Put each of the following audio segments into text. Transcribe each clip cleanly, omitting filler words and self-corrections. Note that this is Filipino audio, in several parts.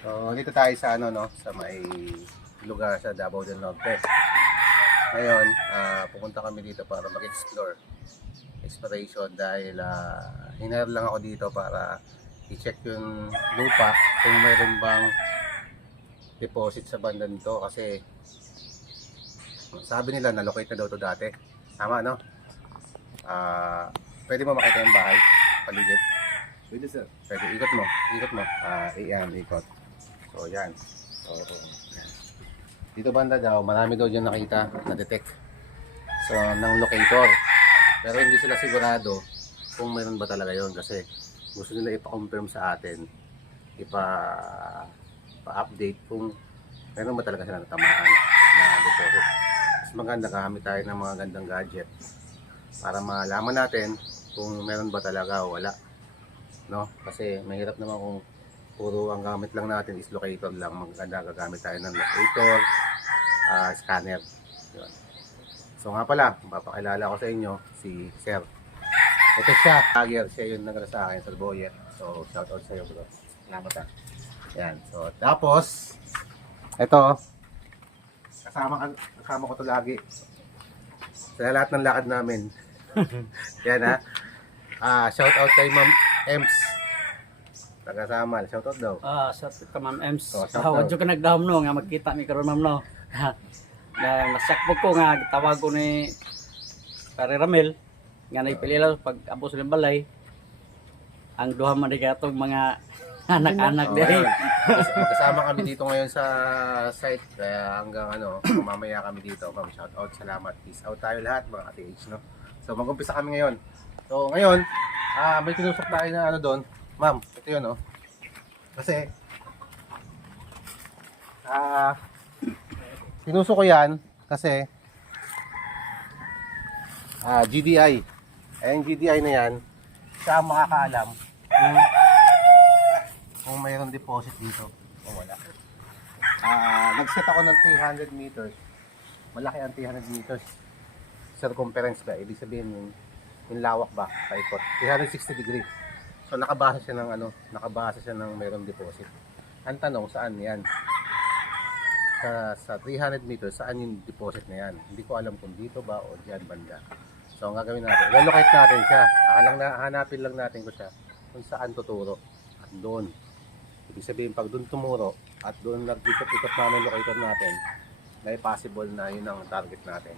So, dito tayo sa ano, no, sa may lugar sa Davao del Norte. Ngayon, pupunta kami dito para mag-explore. Exploration dahil hinire lang ako dito para i-check yung lupa kung mayroon bang deposit sa banda nito kasi sabi nila na-locate na daw to dati. Tama, no? Pwede mo makita yung bahay, paligid. Pwede sir. Pwede, ikot mo. Ikot mo. Iyan, ikot. So, yan. So, yan. Dito banda daw, marami daw dyan nakita, na-detect. So, ng locator. Pero hindi sila sigurado kung meron ba talaga yon kasi gusto nila ipa-confirm sa atin, ipa-update kung meron ba talaga sila natamaan na deposit. Mas maganda gamit tayo ng mga gandang gadget para malaman natin kung meron ba talaga o wala. No? Kasi mahirap naman kung puro ang gamit lang natin is locator lang. Maganda gagamit tayo ng locator, scanner. Yun. So nga pala, mapapakilala ko sa inyo si Sir. Ito siya, Tiger, siya yung nagala sa akin sa Boyet. So shout out sa iyo bro. Salamat ha. Yan. So tapos ito kasama ko to lagi sa lahat ng lakad namin. Yan ha. Shout out kay Ma'am Ems. Taga-Samal. Shout out daw. Shout out ka Ma'am Ems. Oh, shout out. Wadyo ka nagdahom no nga magkita mi karon ma'am no. Na nasakbo ko nga tawag ko ni Pare Ramel nga naipilila pag abos ng balay ang duha man atong mga anak-anak Oh, diri. Kasama kami dito ngayon sa site kaya hanggang mamaya kami dito. Ma'am, shout out, salamat. Peace out tayo lahat mga ka-TH, no? So mag-umpisa kami ngayon. So ngayon, may tinusok tayo na doon. Ma'am, ito yun, no? Kasi tinusok ko yan kasi GDI. Yung GDI na yan, siya ang makakaalam kung mayroong deposit dito o wala. Nag-set ako ng 300 meters. Malaki ang 300 meters. Circumference ba? Ibig sabihin yung lawak ba? Paikot. 360 degree. So nakabasa siya ng mayroong deposit. Ang tanong, saan yan? Sa 300 meters, saan yung deposit na yan? Hindi ko alam kung dito ba o dyan banda. So ang gagawin natin, locate natin siya. Hanapin lang natin ko siya kung saan tuturo. At doon. Ibig sabihin, pag doon tumuro at doon nag-ikot-ikot namin locator natin, may possible na yun ang target natin.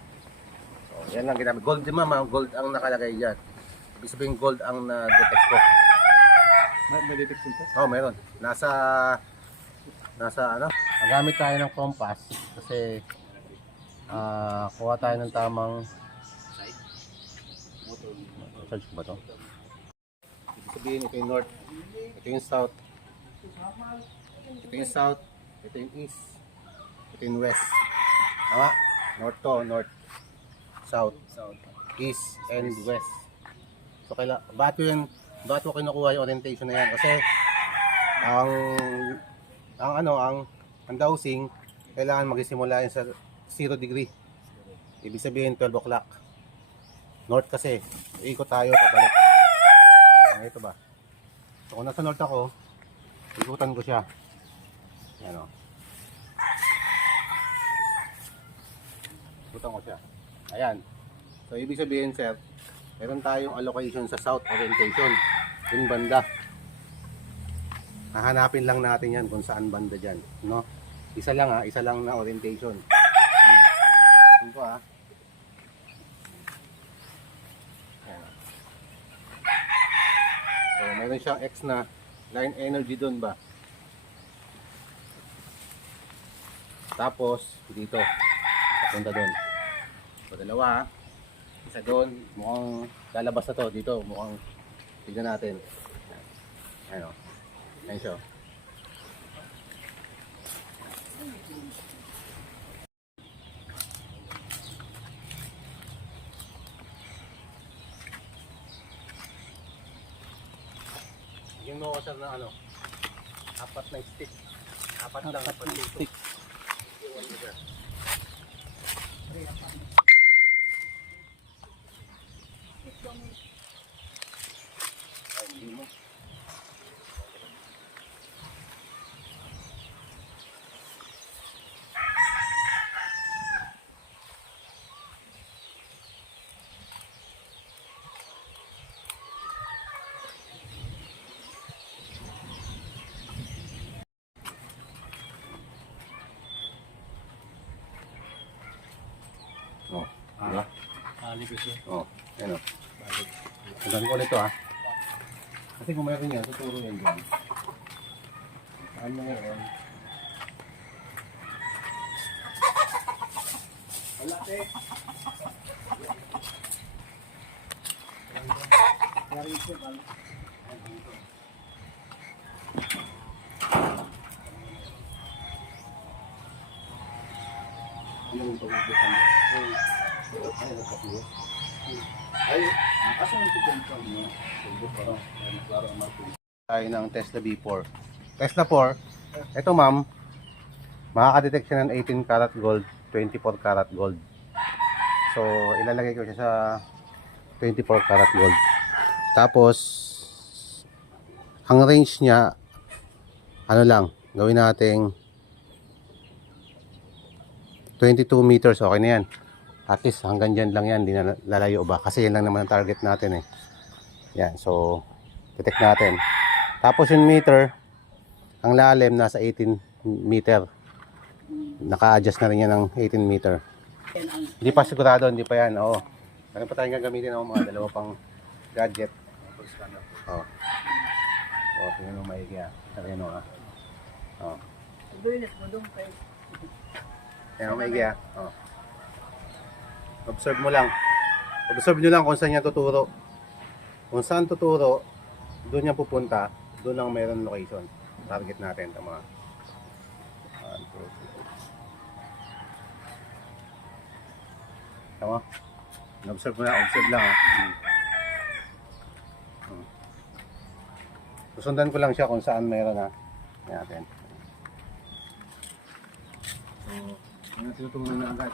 So yan lang ginamit. Gold din ma'am, gold ang nakalagay dyan. Ibig sabihin, gold ang na-detect ko. May detection po? Oh, meron. Nasa nagamit tayo ng compass kasi kuha tayo ng tamang search ba to? Ibig sabihin, ito yung north, ito yung south, ito yung south, ito yung east, ito yung west. Tama? North to, north, south, east, and west. So bakit ko kinukuha yung orientation na yan? Kasi ang dowsing kailangan magsisimula yan sa 0 degree. Ibig sabihin 12 o'clock. North kasi, ikot tayo pabalik. Ito ba? So kung nasa north ako, ikutan ko siya. Yan o. Ikutan ko siya. Ayan. So ibig sabihin sir, meron tayong allocation sa south orientation. Yung banda. Hahanapin lang natin yan kung saan banda dyan. No? Isa lang na orientation. Ito ha. So meron siyang X na line energy doon ba? Tapos dito. Papunta doon. So dalawa ha. Isa doon, mukhang lalabas na to dito, mukhang tignan natin. Ayan o. Ayan siya. Yung mo sir na apat na stick. Apat lang na stick. Diba? Ali ko siya. Oh, yan o. Tandaan ko ulit ito Kasi kung mayroon yan, tuturo yan dyan. Saan mo ngayon? Wala, te. Tayo ng Tesla B4. Tesla 4, ito ma'am, makakadetect siya ng 18 karat gold, 24 karat gold. So, ilalagay ko siya sa 24 karat gold. Tapos, ang range niya, ano lang, gawin nating 22 meters, okay na yan. At least hanggang dyan lang yan, hindi na lalayo ba? Kasi yan lang naman ang target natin eh. Yan, so, detect natin. Tapos yung meter, ang lalim nasa 18 meter. Naka-adjust na rin yan ng 18 meter. Hindi pa sigurado, hindi pa yan. Oo. Meron pa tayong gagamitin ng mga dalawa pang gadget. Oo. Oo, tingnan mo maigi Sabihin mo Oo. Tingnan mo maigi Oo. Observe mo lang. Observe nyo lang kung saan niya tuturo. Kung saan tuturo, doon niya pupunta. Doon ang meron location. Target natin ito mga 1, 2, 3. Tama? Observe mo lang. Observe lang Susundan ko lang siya kung saan meron Yan natin. So, ano tinutunan na agad?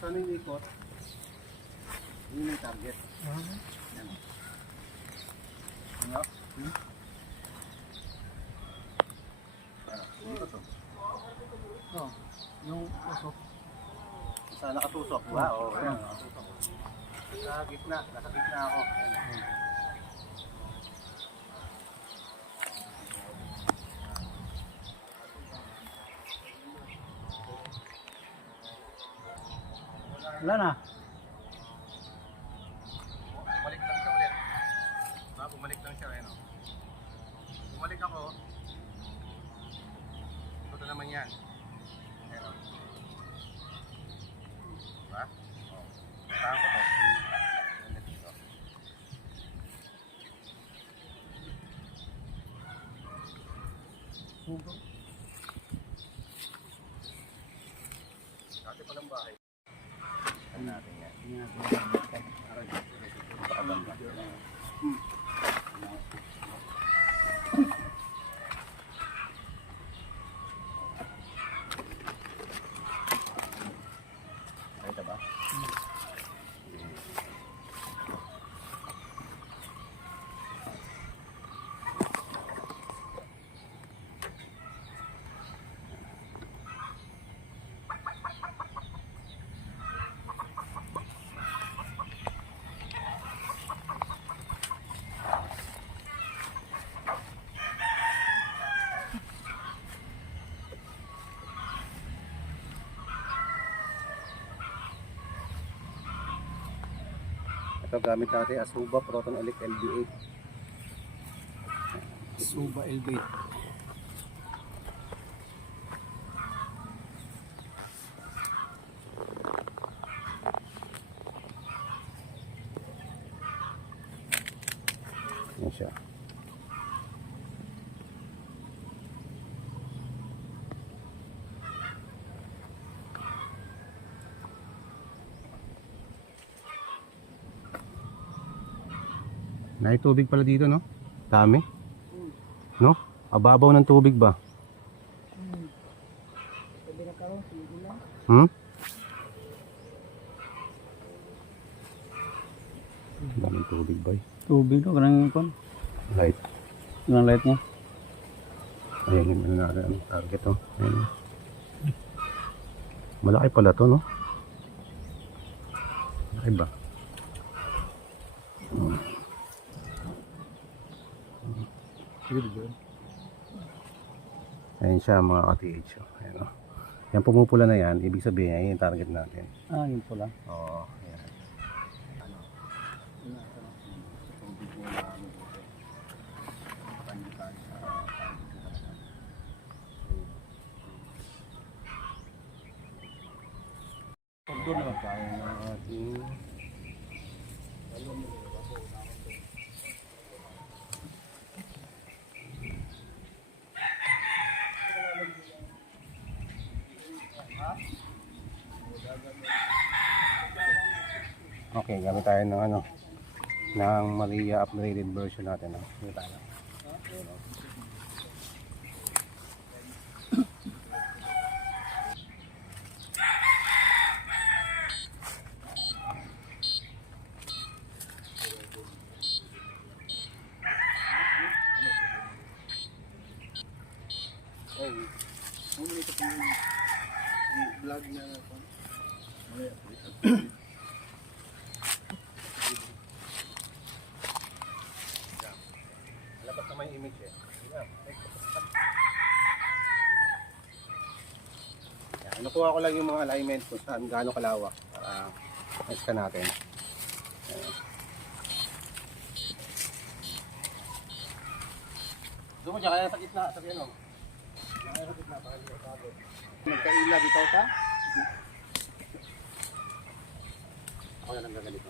Saan yung ikot? Yun yung target. Yan. Ano? Yung usok. Saan nakatusok? Ba? Oo. Sa gitna. Nasa gitna ako. Wala na. Bumalik lang siya ulit. Bumalik lang siya. Bumalik ako. Ito naman yan. Diba? Saan ko to? Sugo. Dati palang bahay. Saan natin yan? Ito ba? Ito gamit natin Asuba Proton Elite LB8. Suba LB. Yan siya. Tubig pala dito, no? Dami. No? Ababaw ng tubig ba? Hmm? Daming tubig ba? Tubig no, kanang kon. Light. Kanang light mo. Ayan yung ano natin, ang target to. Ayan. Malaki pala to, no? Malaki ba? Ayan siya mga ka-TH. Ayan, oh. Yan pumupula na yan, ibig sabihin, ayan yung target natin. Yun po lang. Oo, ayan. Doon naman. Kaya ng ating okay, gamit tayo ng ng Maria upgraded version natin. Dito tayo. Vlog na ako. Dapat na may image eh. Yan, nakuha ko lang yung mga alignment kung saan gaano kalawak para extra natin. Ayan. Doon mo dyan, kaya sa gitna, sabi ano? Kaya sa gitna, para hindi ako. Nagkaila bitaw ta? Ako na lang gaganito.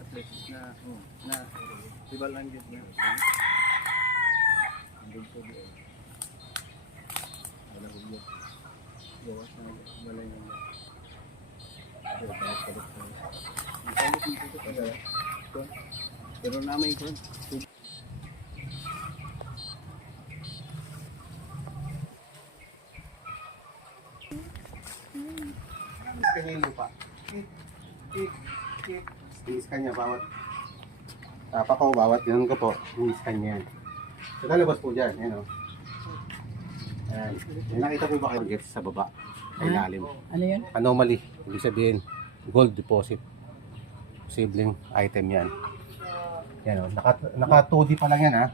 At least na ibal lang din na. Andun po di eh. Wala ko yun. Gawas na wala yun. Pero namin ito. Kanya yung lupa. I-scan niya bawat tapa ko, bawat ganun ko po. I-scan niya yan. So lalabas po dyan. Yan o. Ayan. May nakita po ba kayo gets sa baba? Sa ilalim. Ano yan? Anomaly. Ibig sabihin, gold deposit. Posibleng item yan. Yan o. Naka 2D pa lang yan ha.